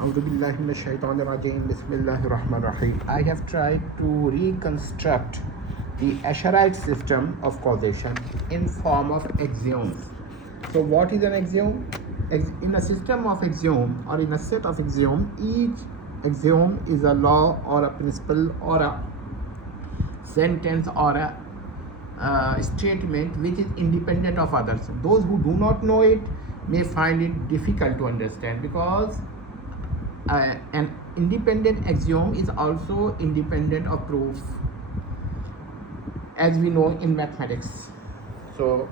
I have tried to reconstruct the aschārite system of causation in form of axioms. So what is an axiom? In a system of axiom or in a set of axiom, each axiom is a law or a principle or a sentence or a statement which is independent of others. Those who do not know it may find it difficult to understand, because an independent axiom is also independent of proof, as we know in mathematics. So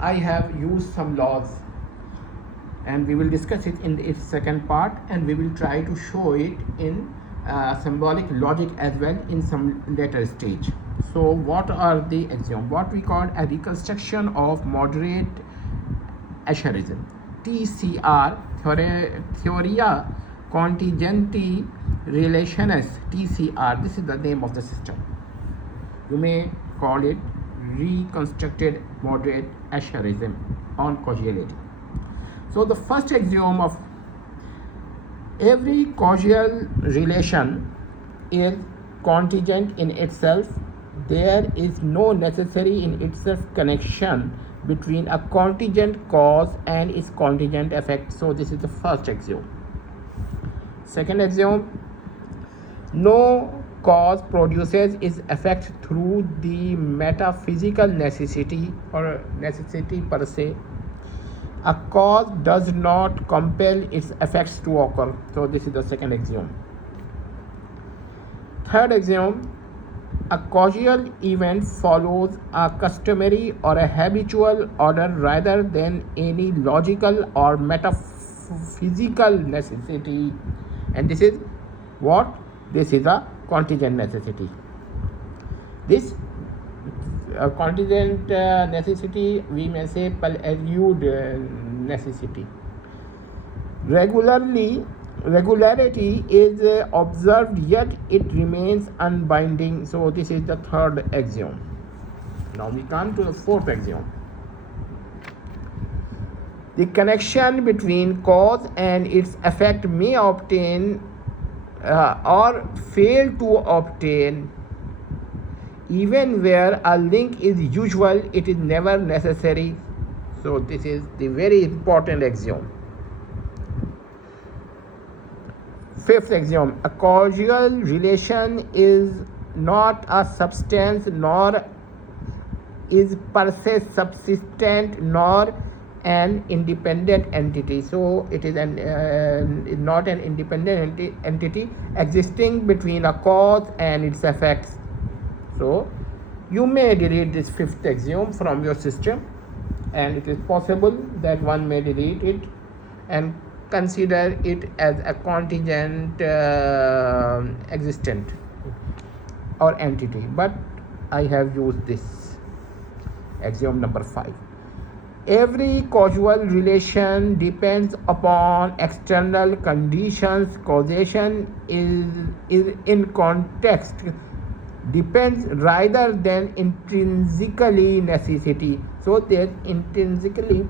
I have used some laws, and we will discuss it in its second part, and we will try to show it in symbolic logic as well in some later stage. So what are the axioms? What we call a reconstruction of moderate aschāritism, TCR, Theoria Contingent Relationist, TCR. This is the name of the system. You may call it reconstructed moderate aschāritism on causality. So the first axiom of every causal relation is contingent in itself. There is no necessary in itself connection between a contingent cause and its contingent effect. So this is the first axiom. Second axiom: no cause produces its effect through the metaphysical necessity or necessity per se. A cause does not compel its effects to occur. So this is the second axiom. Third axiom: a causal event follows a customary or a habitual order rather than any logical or metaphysical necessity. And this is what? This is a contingent necessity. This contingent necessity, we may say prelude necessity. Regularity is observed, yet it remains unbinding. So this is the third axiom. Now we come to the fourth axiom. The connection between cause and its effect may obtain or fail to obtain. Even where a link is usual, it is never necessary. So this is the very important axiom. Fifth axiom: a causal relation is not a substance, nor is per se subsistent, nor an independent entity. So it is not an independent entity existing between a cause and its effects. So you may delete this fifth axiom from your system, and it is possible that one may delete it and consider it as a contingent existent or entity. But I have used this axiom number 5. Every causal relation depends upon external conditions. Causation is in context depends rather than intrinsically necessity. So there's intrinsically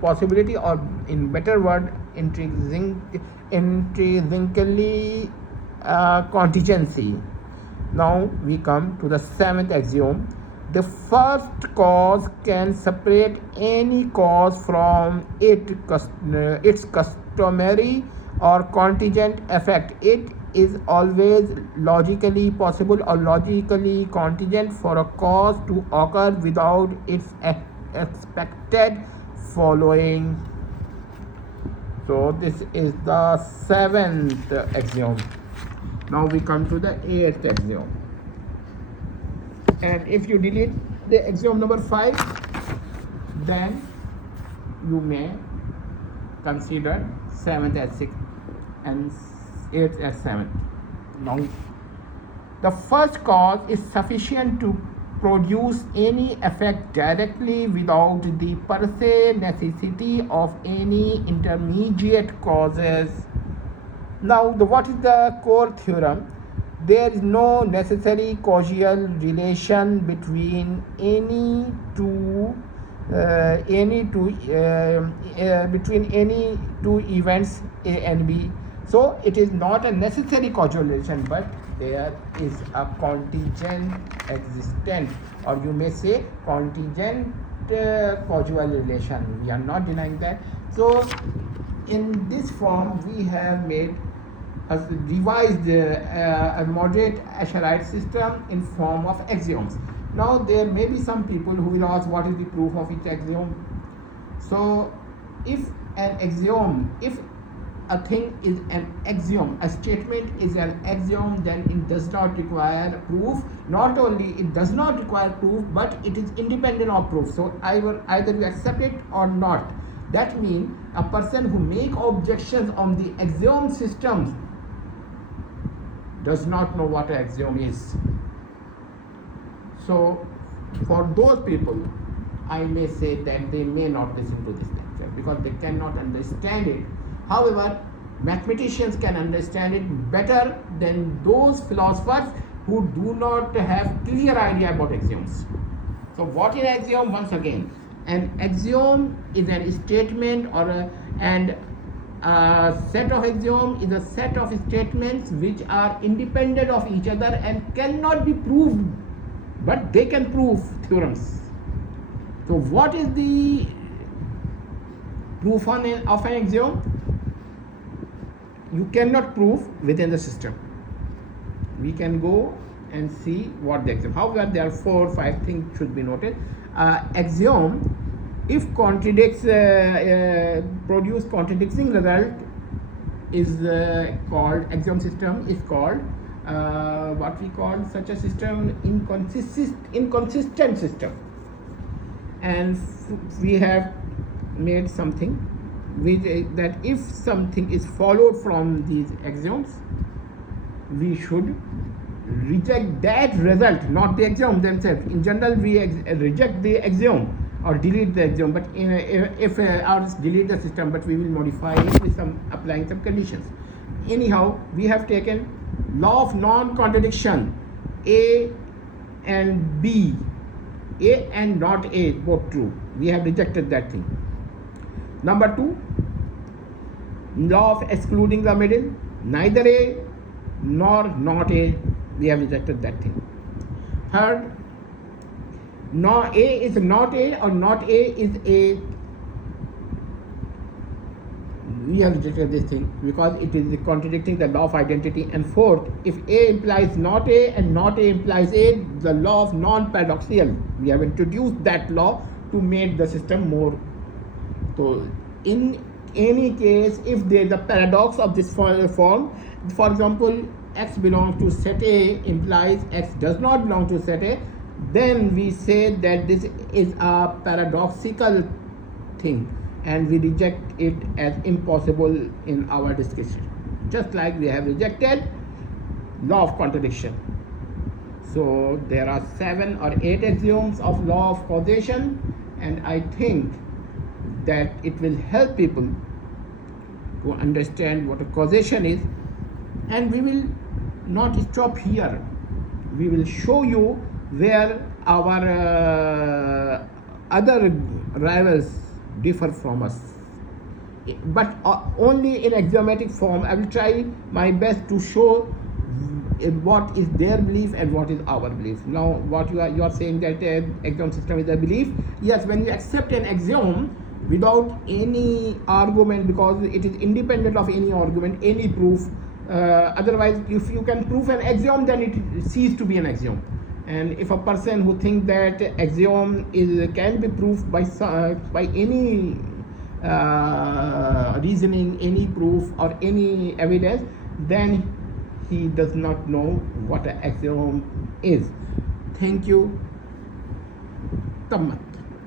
possibility, or in better word, intrinsically contingency. Now we come to the seventh axiom. The first cause can separate any cause from its customary or contingent effect. It is always logically possible or logically contingent for a cause to occur without its expected following. So this is the seventh axiom. Now we come to the eighth axiom. And if you delete the axiom number 5, then you may consider 7th as 6th and 8th as 7th. Now the first cause is sufficient to produce any effect directly without the per se necessity of any intermediate causes. Now what is the core theorem? There is no necessary causal relation between any two between any two events A and B. So it is not a necessary causal relation, but there is a contingent existent, or you may say contingent causal relation. We are not denying that. So in this form we have made a revised a moderate aschārite system in form of axioms. Now there may be some people who will ask what is the proof of each axiom. So if an axiom, if a thing is an axiom, a statement is an axiom, then it does not require proof. Not only it does not require proof, but it is independent of proof. So either you accept it or not. That means a person who make objections on the axiom systems does not know what an axiom is. So for those people, I may say that they may not listen to this lecture because they cannot understand it. However, mathematicians can understand it better than those philosophers who do not have clear idea about axioms. So what is an axiom? Once again, an axiom is a statement and a set of axioms is a set of statements which are independent of each other and cannot be proved, but they can prove theorems. So what is the proof of an axiom? You cannot prove within the system. We can go and see what the axiom. However, there are 4 or 5 things should be noted. Axiom, if contradicts, produce contradicting result, is called axiom system is called what we call such a system inconsistent system. And we have made something with that if something is followed from these axioms, we should reject that result, not the axiom themselves. In general, we reject the axiom or delete the axiom, but if ours delete the system, but we will modify it with applying some conditions. Anyhow, we have taken law of non-contradiction, A and B, A and not A, both true. We have rejected that thing. Number 2, law of excluding the middle, neither A nor not A. We have rejected that thing. Third, no A is not A or not A is A. We have rejected this thing because it is contradicting the law of identity. And fourth, if A implies not A and not A implies A, the law of non-paradoxial. We have introduced that law to make the system more. So in any case, if there is a paradox of this form, for example, X belongs to set A implies X does not belong to set A, then we say that this is a paradoxical thing and we reject it as impossible in our discussion. Just like we have rejected law of contradiction. So there are 7 or 8 axioms of law of causation, and I think that it will help people to understand what a causation is. And we will not stop here. We will show you where our other rivals differ from us, but only in axiomatic form. I will try my best to show what is their belief and what is our belief. Now what you are saying that axiom system is a belief. Yes, when you accept an axiom without any argument, because it is independent of any argument, any proof, otherwise if you can prove an axiom, then it ceases to be an axiom. And if a person who thinks that axiom can be proved by any reasoning, any proof or any evidence, then he does not know what an axiom is. Thank you. Tammat.